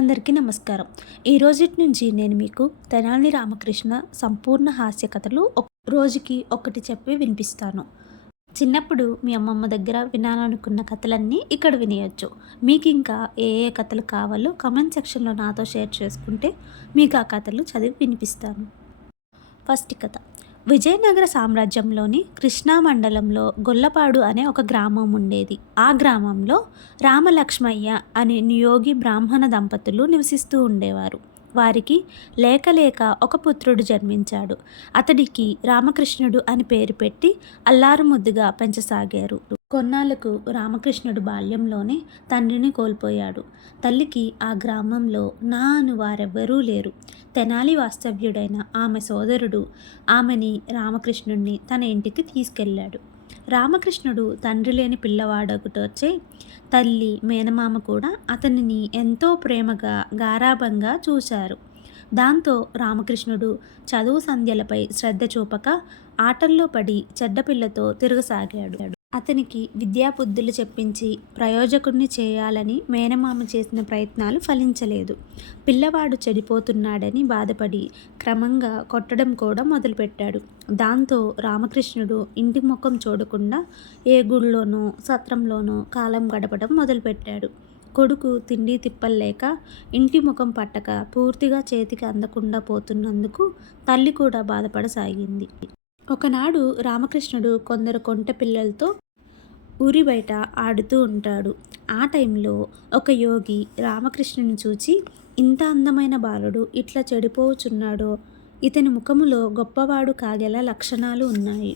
అందరికీ నమస్కారం. ఈ రోజుటి నుంచి నేను మీకు తెనాలి రామకృష్ణ సంపూర్ణ హాస్య కథలు ఒక రోజుకి ఒకటి చెప్పి వినిపిస్తాను. చిన్నప్పుడు మీ అమ్మమ్మ దగ్గర వినాలనుకున్న కథలన్నీ ఇక్కడ వినేయచ్చు. మీకు ఇంకా ఏ ఏ కథలు కావాలో కమెంట్ సెక్షన్లో నాతో షేర్ చేసుకుంటే మీకు ఆ కథలు చదివి వినిపిస్తాను. ఫస్ట్ కథ. విజయనగర సామ్రాజ్యంలోని కృష్ణా మండలంలో గొల్లపాడు అనే ఒక గ్రామం ఉండేది. ఆ గ్రామంలో రామలక్ష్మయ్య అనే నియోగి బ్రాహ్మణ దంపతులు నివసిస్తూ ఉండేవారు. వారికి లేక లేక ఒక పుత్రుడు జన్మించాడు. అతడికి రామకృష్ణుడు అని పేరు పెట్టి అల్లారు ముద్దుగా పెంచసాగారు. కొన్నాళ్ళకు రామకృష్ణుడు బాల్యంలోనే తండ్రిని కోల్పోయాడు. తల్లికి ఆ గ్రామంలో నా అను వారెవ్వరూ లేరు. తెనాలి వాస్తవ్యుడైన ఆమె సోదరుడు ఆమెని రామకృష్ణుడిని తన ఇంటికి తీసుకెళ్ళాడు. రామకృష్ణుడు తండ్రి లేని పిల్లవాడొకటొచ్చే తల్లి మేనమామ కూడా అతనిని ఎంతో ప్రేమగా గారాభంగా చూశారు. దాంతో రామకృష్ణుడు చదువు సంధ్యలపై శ్రద్ధ చూపక ఆటల్లో పడి చెడ్డపిల్లతో తిరగసాగాడు. అతనికి విద్యాబుద్ధులు చెప్పించి ప్రయోజకుడిని చేయాలని మేనమామ చేసిన ప్రయత్నాలు ఫలించలేదు. పిల్లవాడు చెడిపోతున్నాడని బాధపడి క్రమంగా కొట్టడం కూడా మొదలుపెట్టాడు. దాంతో రామకృష్ణుడు ఇంటి ముఖం చూడకుండా ఏ గుడిలోనో సత్రంలోనో కాలం గడపడం మొదలుపెట్టాడు. కొడుకు తిండి తిప్పలేక ఇంటి ముఖం పట్టక పూర్తిగా చేతికి అందకుండా పోతున్నందుకు తల్లి కూడా బాధపడసాగింది. ఒకనాడు రామకృష్ణుడు కొందరు కొంట పిల్లలతో ఊరి బయట ఆడుతూ ఉంటాడు. ఆ టైంలో ఒక యోగి రామకృష్ణుని చూచి ఇంత అందమైన బాలుడు ఇట్లా చెడిపోవచున్నాడో ఇతని ముఖములో గొప్పవాడు కాగేలా లక్షణాలు ఉన్నాయి.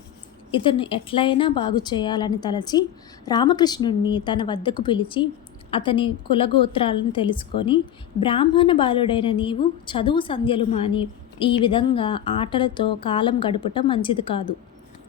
ఇతను ఎట్లయినా బాగు చేయాలని తలచి రామకృష్ణుణ్ణి తన వద్దకు పిలిచి అతని కులగోత్రాలను తెలుసుకొని బ్రాహ్మణ బాలుడైన నీవు చదువు సంధ్యలు మాని ఈ విధంగా ఆటలతో కాలం గడుపటం మంచిది కాదు.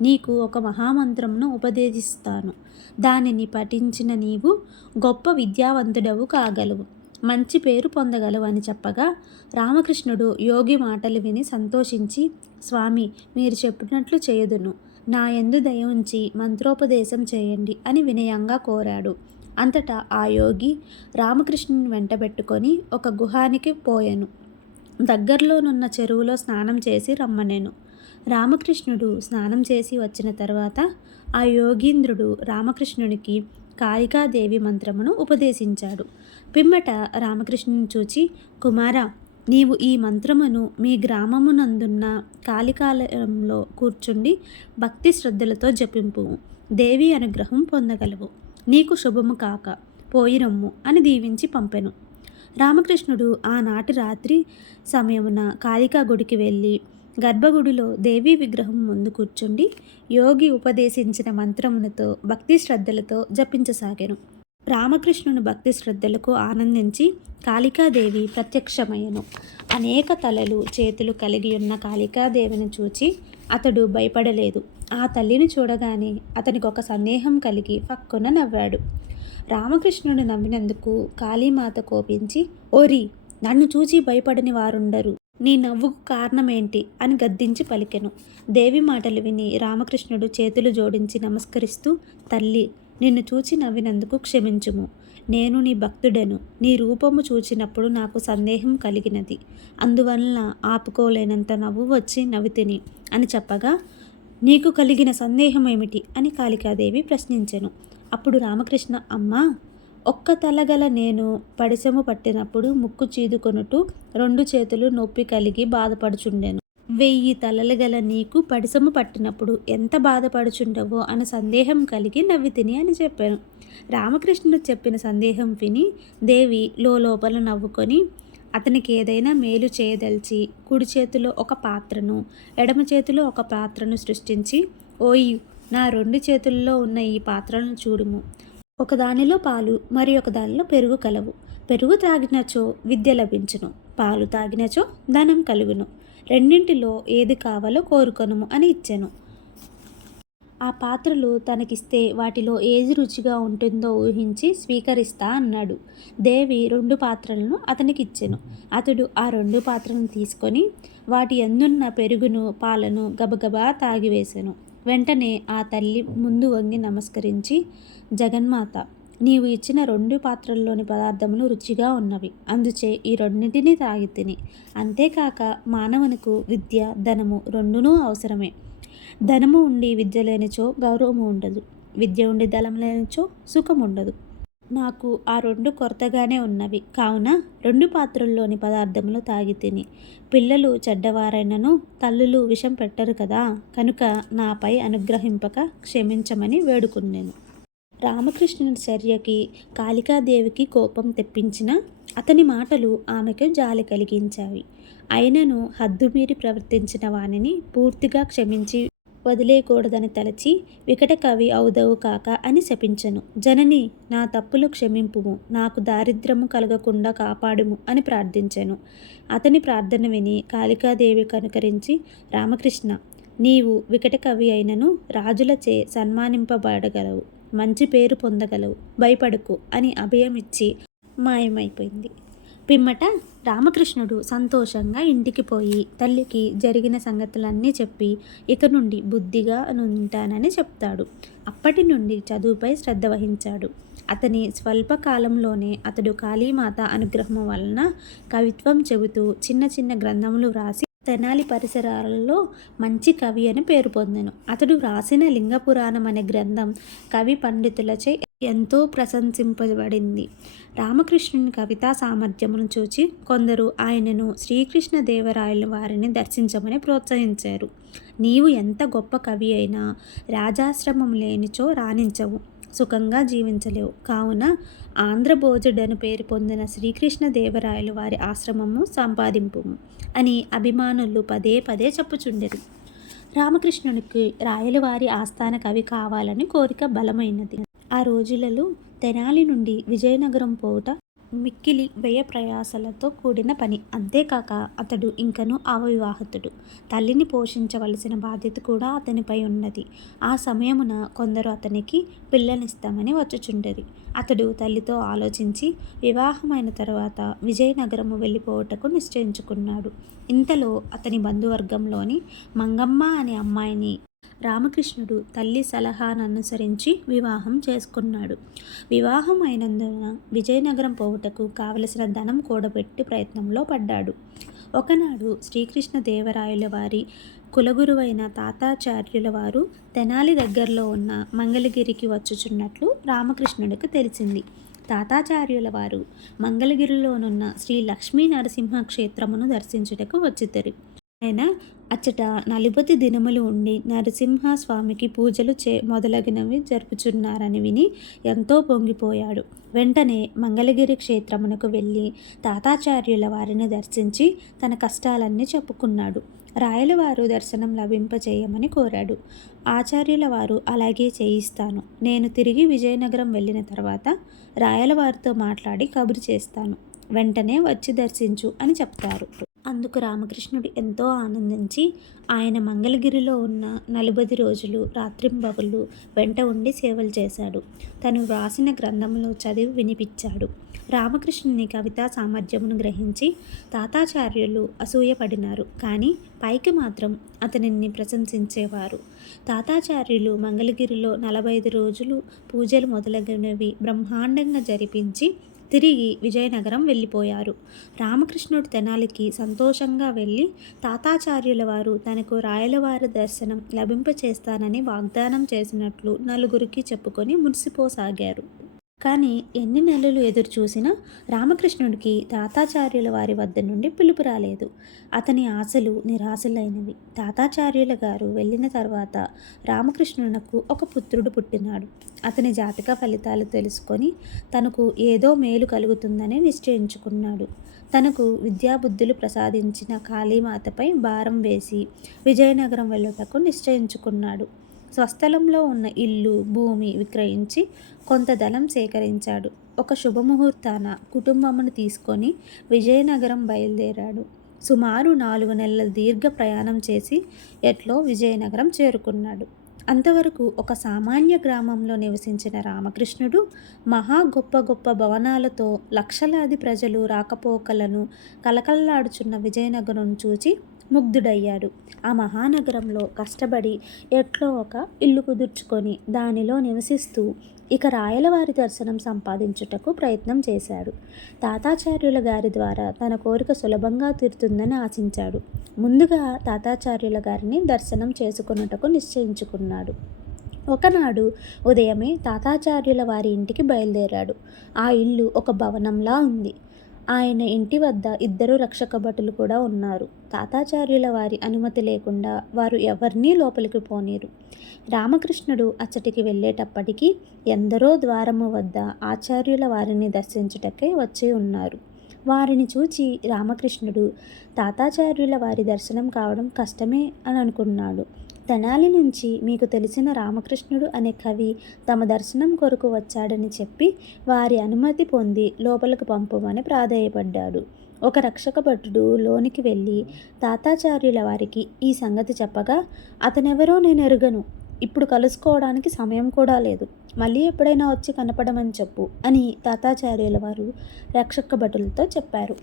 నీకు ఒక మహామంత్రమును ఉపదేశిస్తాను. దానిని పఠించిన నీవు గొప్ప విద్యావంతుడవు కాగలవు. మంచి పేరు పొందగలవు అని చెప్పగా రామకృష్ణుడు యోగి మాటలు విని సంతోషించి స్వామి మీరు చెప్పినట్లు చేయుదును. నా ఎందు దయ ఉంచి మంత్రోపదేశం చేయండి అని వినయంగా కోరాడు. అంతటా ఆ యోగి రామకృష్ణుని వెంటబెట్టుకొని ఒక గుహానికి పోయాను. దగ్గరలోనున్న చెరువులో స్నానం చేసి రమ్మనేను. రామకృష్ణుడు స్నానం చేసి వచ్చిన తర్వాత ఆ యోగీంద్రుడు రామకృష్ణునికి కాళికాదేవి మంత్రమును ఉపదేశించాడు. పిమ్మట రామకృష్ణుని చూచి కుమార నీవు ఈ మంత్రమును మీ గ్రామమునందున్న కాళికాలయంలో కూర్చుండి భక్తి శ్రద్ధలతో జపింపు. దేవి అనుగ్రహం పొందగలవు. నీకు శుభము కాక పోయిరమ్ము అని దీవించి పంపెను. రామకృష్ణుడు ఆనాటి రాత్రి సమయమున కాళికా గుడికి వెళ్ళి గర్భగుడిలో దేవీ విగ్రహం ముందు కూర్చుండి యోగి ఉపదేశించిన మంత్రములతో భక్తి శ్రద్ధలతో జపించసాగాను. రామకృష్ణుని భక్తి శ్రద్ధలకు ఆనందించి కాళికాదేవి ప్రత్యక్షమయ్యను. అనేక తలలు చేతులు కలిగి ఉన్న కాళికాదేవిని చూచి అతడు భయపడలేదు. ఆ తల్లిని చూడగానే అతనికి ఒక సందేహం కలిగి పక్కున నవ్వాడు. రామకృష్ణుడు నవ్వినందుకు కాళీమాత కోపించి ఓరి నన్ను చూచి భయపడని వారుండరు. నీ నవ్వుకు కారణమేంటి? అని గద్దించి పలికెను. దేవి మాటలు విని రామకృష్ణుడు చేతులు జోడించి నమస్కరిస్తూ తల్లి నిన్ను చూచి నవ్వినందుకు క్షమించుము. నేను నీ భక్తుడను. నీ రూపము చూచినప్పుడు నాకు సందేహం కలిగినది. అందువలన ఆపుకోలేనంత నవ్వు వచ్చి నవ్వితిని అని చెప్పగా నీకు కలిగిన సందేహం ఏమిటి అని కాళికాదేవి ప్రశ్నించెను. అప్పుడు రామకృష్ణ అమ్మ ఒక్క తలగల నేను పడిసెము పట్టినప్పుడు ముక్కు చీదుకొనుటూ రెండు చేతులు నొప్పి కలిగి బాధపడుచుండెను. వెయ్యి తలలు గల నీకు పడిసము పట్టినప్పుడు ఎంత బాధపడుచుండవో అని సందేహం కలిగి నవ్వి తిని అని చెప్పాను. రామకృష్ణుడు చెప్పిన సందేహం విని దేవి లోపల నవ్వుకొని అతనికి ఏదైనా మేలు చేయదలిచి కుడి చేతిలో ఒక పాత్రను ఎడమ చేతిలో ఒక పాత్రను సృష్టించి ఓయి నా రెండు చేతుల్లో ఉన్న ఈ పాత్రలను చూడుము. ఒకదానిలో పాలు మరి ఒకదానిలో పెరుగు కలవు. పెరుగు తాగినచో విద్య లభించును. పాలు తాగినచో ధనం కలుగును. రెండింటిలో ఏది కావాలో కోరుకొనుము అని ఇచ్చాను. ఆ పాత్రలు తనకిస్తే వాటిలో ఏది రుచిగా ఉంటుందో ఊహించి స్వీకరిస్తా అన్నాడు. దేవి రెండు పాత్రలను అతనికి ఇచ్చాను అతడు ఆ రెండు పాత్రలను తీసుకొని వాటి ఎందున్న పెరుగును పాలను గబగబా తాగివేశాను వెంటనే ఆ తల్లి ముందు వంగి నమస్కరించి జగన్మాత నీవు ఇచ్చిన రెండు పాత్రల్లోని పదార్థములు రుచిగా ఉన్నవి. అందుచే ఈ రెండింటినీ తాగి తిని. అంతేకాక మానవునికి విద్య ధనము రెండునూ అవసరమే. ధనము ఉండి విద్య లేనిచో గౌరవము ఉండదు. విద్య ఉండి ధనం లేనిచో సుఖం ఉండదు నాకు ఆ రెండు కొరతగానే ఉన్నవి. కావున రెండు పాత్రల్లోని పదార్థములు తాగి తిని. పిల్లలు చెడ్డవారైనను తల్లులు విషం పెట్టరు కదా. కనుక నాపై అనుగ్రహింపక క్షమించమని వేడుకున్నాను. రామకృష్ణుని చర్యకి కాళికాదేవికి కోపం తెప్పించిన అతని మాటలు ఆమెకు జాలి కలిగించాయి. అయినను హద్దుమీరి ప్రవర్తించిన వానిని పూర్తిగా క్షమించి వదిలేయకూడదని తలచి వికట కవి అవుదవు కాక అని శపించను. జనని నా తప్పులు క్షమింపుము నాకు దారిద్రము కలగకుండా కాపాడుము అని ప్రార్థించాను. అతని ప్రార్థన విని కాళికాదేవి కనుకరించి రామకృష్ణ నీవు వికట కవి అయినను రాజులచే సన్మానింపబడగలవు మంచి పేరు పొందగలవు భయపడకు అని అభయమిచ్చి మాయమైపోయింది. పిమ్మట రామకృష్ణుడు సంతోషంగా ఇంటికి పోయి తల్లికి జరిగిన సంగతులన్నీ చెప్పి ఇక నుండి బుద్ధిగా ఉంటానని చెప్తాడు. అప్పటి నుండి చదువుపై శ్రద్ధ వహించాడు. అతని స్వల్పకాలంలోనే అతడు కాళీమాత అనుగ్రహం వలన కవిత్వం చెబుతూ చిన్న చిన్న గ్రంథములు వ్రాసి తెనాలి పరిసరాలలో మంచి కవి అని పేరు పొందెను. అతడు వ్రాసిన లింగ పురాణం అనే గ్రంథం కవి పండితులచే ఎంతో ప్రశంసింపబడింది. రామకృష్ణుని కవితా సామర్థ్యమును చూచి కొందరు ఆయనను శ్రీకృష్ణ దేవరాయల వారిని దర్శించమని ప్రోత్సహించారు. నీవు ఎంత గొప్ప కవి అయినా రాజాశ్రమం లేనిచో రాణించవు సుఖంగా జీవించలేవు. కావున ఆంధ్రభోజుడను పేరు పొందిన శ్రీకృష్ణ దేవరాయలు వారి ఆశ్రమము సంపాదింపు అని అభిమానులు పదే పదే చెప్పుచుండెరు. రామకృష్ణునికి రాయలవారి ఆస్థాన కవి కావాలని కోరిక బలమైనది. ఆ రోజులలో తెనాలి నుండి విజయనగరం పోవుట మిక్కిలి వ్యయ ప్రయాసలతో కూడిన పని. అంతేకాక అతడు ఇంకను అవివాహితుడు తల్లిని పోషించవలసిన బాధ్యత కూడా అతనిపై ఉన్నది. ఆ సమయమున కొందరు అతనికి పిల్లనిస్తామని వచ్చుచుండేది. అతడు తల్లితో ఆలోచించి వివాహమైన తర్వాత విజయనగరము వెళ్ళిపోవటకు నిశ్చయించుకున్నాడు. ఇంతలో అతని బంధువర్గంలోని మంగమ్మ అనే అమ్మాయిని రామకృష్ణుడు తల్లి సలహాను అనుసరించి వివాహం చేసుకున్నాడు. వివాహం అయినందున విజయనగరం పోవుటకు కావలసిన ధనం కూడబెట్టి ప్రయత్నంలో పడ్డాడు. ఒకనాడు శ్రీకృష్ణ దేవరాయల వారి కులగురువైన తాతాచార్యుల వారు తెనాలి దగ్గరలో ఉన్న మంగళగిరికి వచ్చుచున్నట్లు రామకృష్ణుడికి తెలిసింది. తాతాచార్యుల వారు మంగళగిరిలోనున్న శ్రీ లక్ష్మీ నరసింహ క్షేత్రమును దర్శించుటకు వచ్చితరు. ఆయన అచ్చట నలుబతి దినములు ఉండి నరసింహస్వామికి పూజలు చే మొదలగినవి జరుపుచున్నారని విని ఎంతో పొంగిపోయాడు. వెంటనే మంగళగిరి క్షేత్రమునకు వెళ్ళి తాతాచార్యుల వారిని దర్శించి తన కష్టాలన్నీ చెప్పుకున్నాడు. రాయలవారు దర్శనం లభింపచేయమని కోరాడు. ఆచార్యుల వారు అలాగే చేయిస్తాను. నేను తిరిగి విజయనగరం వెళ్ళిన తర్వాత రాయలవారితో మాట్లాడి కబురు చేస్తాను. వెంటనే వచ్చి దర్శించు అని చెప్తారు. అందుకు రామకృష్ణుడు ఎంతో ఆనందించి ఆయన మంగళగిరిలో ఉన్న నలుబది రోజులు రాత్రింబవులు వెంట ఉండి సేవలు చేశాడు. తను వ్రాసిన గ్రంథంలో చదివి వినిపించాడు. రామకృష్ణుని కవితా సామర్థ్యమును గ్రహించి తాతాచార్యులు అసూయపడినారు. కానీ పైకి మాత్రం అతనిని ప్రశంసించేవారు. తాతాచార్యులు మంగళగిరిలో నలభై ఐదు రోజులు పూజలు మొదలగినవి బ్రహ్మాండంగా జరిపించి తిరిగి విజయనగరం వెళ్ళిపోయారు. రామకృష్ణుడు తెనాలికి సంతోషంగా వెళ్ళి తాతాచార్యుల వారు తనకు రాయలవారి దర్శనం లభింపచేస్తానని వాగ్దానం చేసినట్లు నలుగురికి చెప్పుకొని మురిసిపోసాగారు. కానీ ఎన్ని నెలలు ఎదురు చూసినా రామకృష్ణుడికి తాతాచార్యుల వారి వద్ద నుండి పిలుపు రాలేదు. అతని ఆశలు నిరాశలైనవి. తాతాచార్యుల గారు వెళ్ళిన తర్వాత రామకృష్ణునకు ఒక పుత్రుడు పుట్టినాడు. అతని జాతక ఫలితాలు తెలుసుకొని తనకు ఏదో మేలు కలుగుతుందని నిశ్చయించుకున్నాడు. తనకు విద్యాబుద్ధులు ప్రసాదించిన కాళీమాతపై భారం వేసి విజయనగరం వెళ్ళుటకు నిశ్చయించుకున్నాడు. స్వస్థలంలో ఉన్న ఇల్లు భూమి విక్రయించి కొంత ధనం సేకరించాడు. ఒక శుభముహూర్తాన కుటుంబమును తీసుకొని విజయనగరం బయలుదేరాడు. సుమారు నాలుగు నెలల దీర్ఘ ప్రయాణం చేసి ఎట్లో విజయనగరం చేరుకున్నాడు. అంతవరకు ఒక సామాన్య గ్రామంలో నివసించిన రామకృష్ణుడు మహా గొప్ప గొప్ప భవనాలతో లక్షలాది ప్రజలు రాకపోకలను కలకల్లాడుచున్న విజయనగరం చూచి ముగ్ధుడయ్యాడు. ఆ మహానగరంలో కష్టపడి ఎట్లో ఒక ఇల్లు కుదుర్చుకొని దానిలో నివసిస్తూ ఇక రాయలవారి దర్శనం సంపాదించుటకు ప్రయత్నం చేశాడు. తాతాచార్యుల గారి ద్వారా తన కోరిక సులభంగా తీరుతుందని ఆశించాడు. ముందుగా తాతాచార్యుల గారిని దర్శనం చేసుకున్నటకు నిశ్చయించుకున్నాడు. ఒకనాడు ఉదయమే తాతాచార్యుల వారి ఇంటికి బయలుదేరాడు. ఆ ఇల్లు ఒక భవనంలా ఉంది. ఆయన ఇంటి వద్ద ఇద్దరు రక్షక భటులు కూడా ఉన్నారు. తాతాచార్యుల వారి అనుమతి లేకుండా వారు ఎవరినీ లోపలికి పోనీరు. రామకృష్ణుడు అచ్చటికి వెళ్ళేటప్పటికీ ఎందరో ద్వారము వద్ద ఆచార్యుల వారిని దర్శించుటకై వచ్చి ఉన్నారు. వారిని చూచి రామకృష్ణుడు తాతాచార్యుల వారి దర్శనం కావడం కష్టమే అని అనుకున్నాడు. తెనాలి నుంచి మీకు తెలిసిన రామకృష్ణుడు అనే కవి తమ దర్శనం కొరకు వచ్చాడని చెప్పి వారి అనుమతి పొంది లోపలికి పంపమని ప్రాధేయపడ్డాడు. ఒక రక్షక భటుడు లోనికి వెళ్ళి తాతాచార్యుల వారికి ఈ సంగతి చెప్పగా అతనెవరో నేను ఎరుగను ఇప్పుడు కలుసుకోవడానికి సమయం కూడా లేదు. మళ్ళీ ఎప్పుడైనా వచ్చి కనపడమని చెప్పు అని తాతాచార్యుల వారు రక్షక భటులతో చెప్పారు.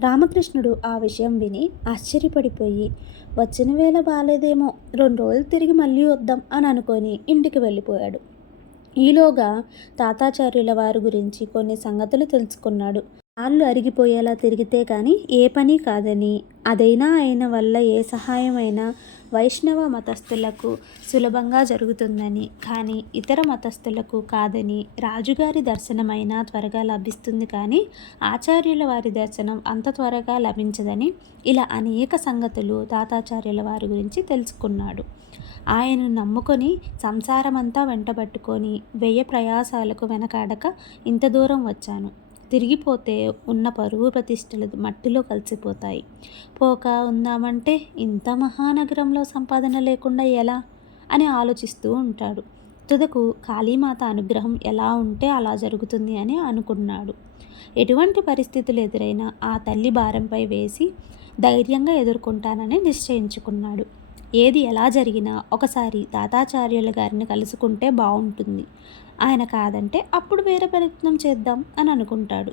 రామకృష్ణుడు ఆ విషయం విని ఆశ్చర్యపడిపోయి వచ్చిన వేళ బాలేదేమో రెండు రోజులు తిరిగి మళ్ళీ వద్దాం అని అనుకొని ఇంటికి వెళ్ళిపోయాడు. ఈలోగా తాతాచార్యుల వారి గురించి కొన్ని సంగతులు తెలుసుకున్నాడు. కాళ్ళు అరిగిపోయేలా తిరిగితే కానీ ఏ పని కాదని. అదైనా అయిన వల్ల ఏ సహాయమైనా వైష్ణవ మతస్థులకు సులభంగా జరుగుతుందని. కానీ ఇతర మతస్థులకు కాదని. రాజుగారి దర్శనమైనా త్వరగా లభిస్తుంది కానీ ఆచార్యుల వారి దర్శనం అంత త్వరగా లభించదని ఇలా అనేక సంగతులు తాతాచార్యుల వారి గురించి తెలుసుకున్నాడు. ఆయనను నమ్ముకొని సంసారమంతా వెంటబట్టుకొని వెయ్య ప్రయాసాలకు వెనకాడక ఇంత దూరం వచ్చాను. తిరిగిపోతే ఉన్న పరువు ప్రతిష్టలు మట్టిలో కలిసిపోతాయి. పోక ఉందామంటే ఇంత మహానగరంలో సంపాదన లేకుండా ఎలా? అని ఆలోచిస్తూ ఉంటాడు. తుదకు కాళీమాత అనుగ్రహం ఎలా ఉంటే అలా జరుగుతుంది అని అనుకున్నాడు. ఎటువంటి పరిస్థితులు ఎదురైనా ఆ తల్లి భారంపై వేసి ధైర్యంగా ఎదుర్కొంటానని నిశ్చయించుకున్నాడు. ఏది ఎలా జరిగినా ఒకసారి తాతాచార్యుల గారిని కలుసుకుంటే బాగుంటుంది ఆయన కాదంటే అప్పుడు వేరే ప్రయత్నం చేద్దాం అని అనుకుంటాడు.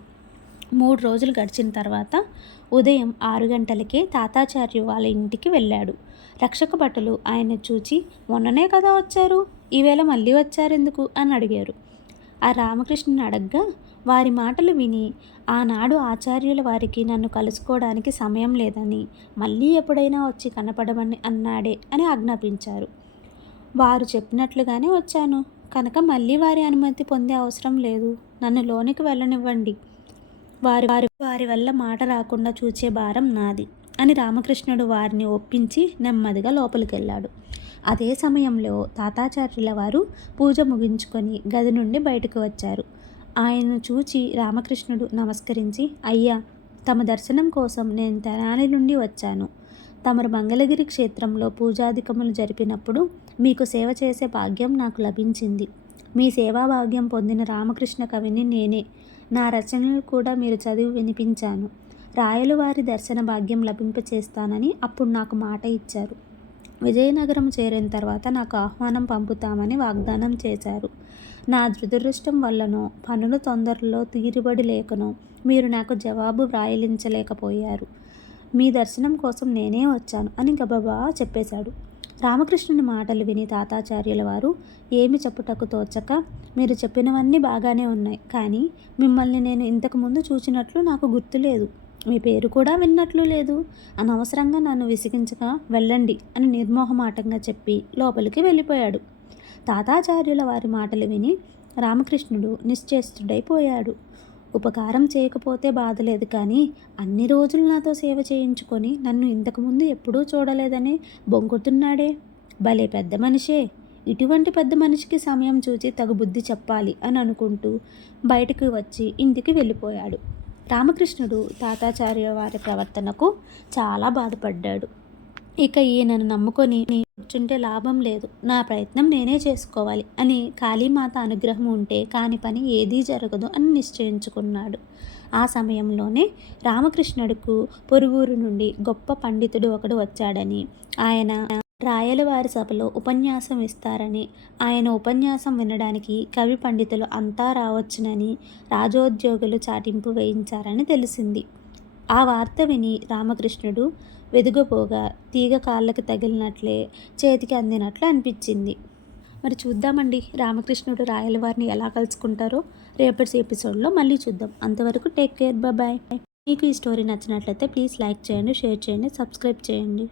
మూడు రోజులు గడిచిన తర్వాత ఉదయం ఆరు గంటలకే తాతాచార్యు వాళ్ళ ఇంటికి వెళ్ళాడు. రక్షక భటులు ఆయన చూచి మొన్ననే కదా వచ్చారు? ఈవేళ మళ్ళీ వచ్చారెందుకు? అని అడిగారు. ఆ రామకృష్ణుని అడగ్గా వారి మాటలు విని ఆనాడు ఆచార్యుల వారికి నన్ను కలుసుకోవడానికి సమయం లేదని మళ్ళీ ఎప్పుడైనా వచ్చి కనపడమని అన్నాడే అని ఆజ్ఞాపించారు. వారు చెప్పినట్లుగానే వచ్చాను. కనుక మళ్ళీ వారి అనుమతి పొందే అవసరం లేదు. నన్ను లోనికి వెళ్ళనివ్వండి. వారి వారి వారి వల్ల మాట రాకుండా చూచే భారం నాది అని రామకృష్ణుడు వారిని ఒప్పించి నెమ్మదిగా లోపలికెళ్ళాడు. అదే సమయంలో తాతాచార్యుల వారు పూజ ముగించుకొని గది నుండి బయటకు వచ్చారు. ఆయనను చూచి రామకృష్ణుడు నమస్కరించి అయ్యా తమ దర్శనం కోసం నేను తెనాలి నుండి వచ్చాను. తమరు మంగళగిరి క్షేత్రంలో పూజాధికములు జరిపినప్పుడు మీకు సేవ చేసే భాగ్యం నాకు లభించింది. మీ సేవా భాగ్యం పొందిన రామకృష్ణ కవిని నేనే. నా రచనలు కూడా మీరు చదివి వినిపించాను. రాయలవారి దర్శన భాగ్యం లభింపచేస్తానని అప్పుడు నాకు మాట ఇచ్చారు. విజయనగరం చేరిన తర్వాత నాకు ఆహ్వానం పంపుతామని వాగ్దానం చేశారు. నా దురదృష్టం వల్లనో పనులు తొందరలో తీరుబడి లేకనో మీరు నాకు జవాబు వ్రాయలించలేకపోయారు. మీ దర్శనం కోసం నేనే వచ్చాను అని గబబా చెప్పేశాడు. రామకృష్ణుని మాటలు విని తాతాచార్యుల వారు ఏమి చెప్పుటకు తోచక మీరు చెప్పినవన్నీ బాగానే ఉన్నాయి కానీ మిమ్మల్ని నేను ఇంతకు ముందు చూచినట్లు నాకు గుర్తులేదు మీ పేరు కూడా విన్నట్లు లేదు. అనవసరంగా నన్ను విసిగించక వెళ్ళండి అని నిర్మోహమాటంగా చెప్పి లోపలికి వెళ్ళిపోయాడు. తాతాచార్యుల వారి మాటలు విని రామకృష్ణుడు నిశ్చేష్టుడైపోయాడు. ఉపకారం చేయకపోతే బాధలేదు కానీ అన్ని రోజులు నాతో సేవ చేయించుకొని నన్ను ఇంతకుముందు ఎప్పుడూ చూడలేదని బొంగుతున్నాడే. భలే పెద్ద మనిషే. ఇటువంటి పెద్ద మనిషికి సమయం చూచి తగు బుద్ధి చెప్పాలి అని అనుకుంటూ బయటకు వచ్చి ఇంటికి వెళ్ళిపోయాడు. రామకృష్ణుడు తాతాచార్య వారి ప్రవర్తనకు చాలా బాధపడ్డాడు. ఇక ఈయనను నమ్ముకొని కూర్చుంటే లాభం లేదు. నా ప్రయత్నం నేనే చేసుకోవాలి అని కాళీమాత అనుగ్రహం ఉంటే కాని పని ఏదీ జరగదు అని నిశ్చయించుకున్నాడు. ఆ సమయంలోనే రామకృష్ణుడుకు పొరుగురు నుండి గొప్ప పండితుడు ఒకడు వచ్చాడని ఆయన రాయలవారి సభలో ఉపన్యాసం ఇస్తారని ఆయన ఉపన్యాసం వినడానికి కవి పండితులు అంతా రావచ్చునని రాజోద్యోగులు చాటింపు వేయించారని తెలిసింది. ఆ వార్త విని రామకృష్ణుడు వెదుగపోగా తీగ కాళ్ళకి తగిలినట్లే చేతికి అందినట్లు అనిపించింది. మరి చూద్దామండి రామకృష్ణుడు రాయల వారిని ఎలా కలుసుకుంటారో రేపటి ఎపిసోడ్లో మళ్ళీ చూద్దాం. అంతవరకు టేక్ కేర్ బాయ్ మీకు ఈ స్టోరీ నచ్చినట్లయితే ప్లీజ్ లైక్ చేయండి షేర్ చేయండి సబ్స్క్రైబ్ చేయండి.